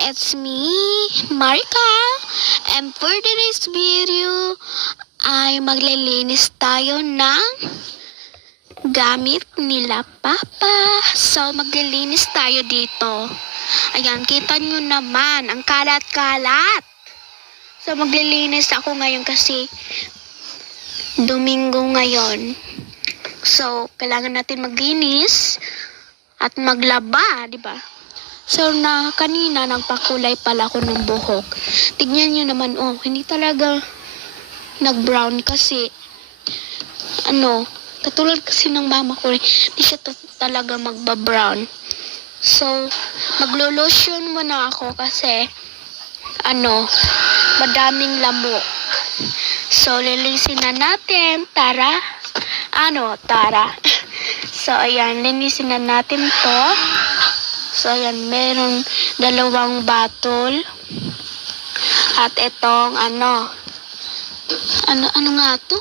It's me, Marika, and for today's video ay maglilinis tayo ng gamit nila Papa. So maglilinis tayo dito. Ayan, kita nyo naman ang kalat-kalat. So maglilinis ako ngayon kasi Domingo ngayon. So kailangan natin maglinis at maglaba, di ba? So, kanina nagpakulay pala ako ng buhok. Tignan nyo naman, hindi talaga nag-brown kasi, katulad kasi ng mama ko, hindi siya talaga magba-brown. So, maglo-lotion muna ako kasi, madaming lamok. So, lilisin na natin, tara. So, ayan, linisin na natin to. So, ayan, meron 2 bottle. At itong, ano nga to?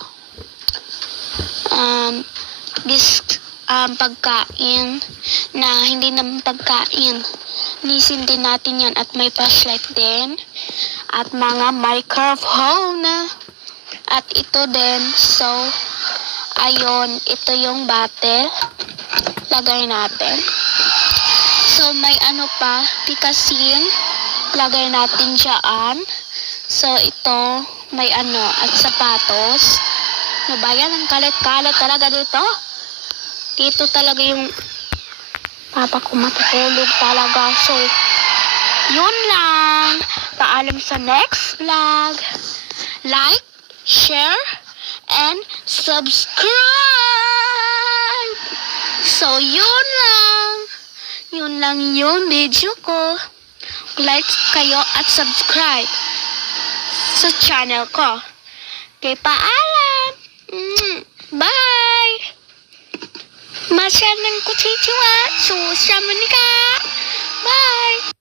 Pagkain na hindi naman pagkain. Linisin din natin yan. At may flashlight din. At mga microphone. At ito din. So, ayun, ito yung bottle. Lagay natin. So, may pikasin. Lagay natin dyan. So, ito, may at sapatos. Nabayan, ang kalit-kalit talaga dito. Dito talaga yung papa ko matutulog talaga. So, yun lang. Paalam sa next vlog. Like, share, and subscribe. So, yun lang. Yun lang yung video ko. Like kayo at subscribe sa channel ko. Okay, paalam. Bye! Masyadong kuchichiwa. Susya mo ni ka. Bye!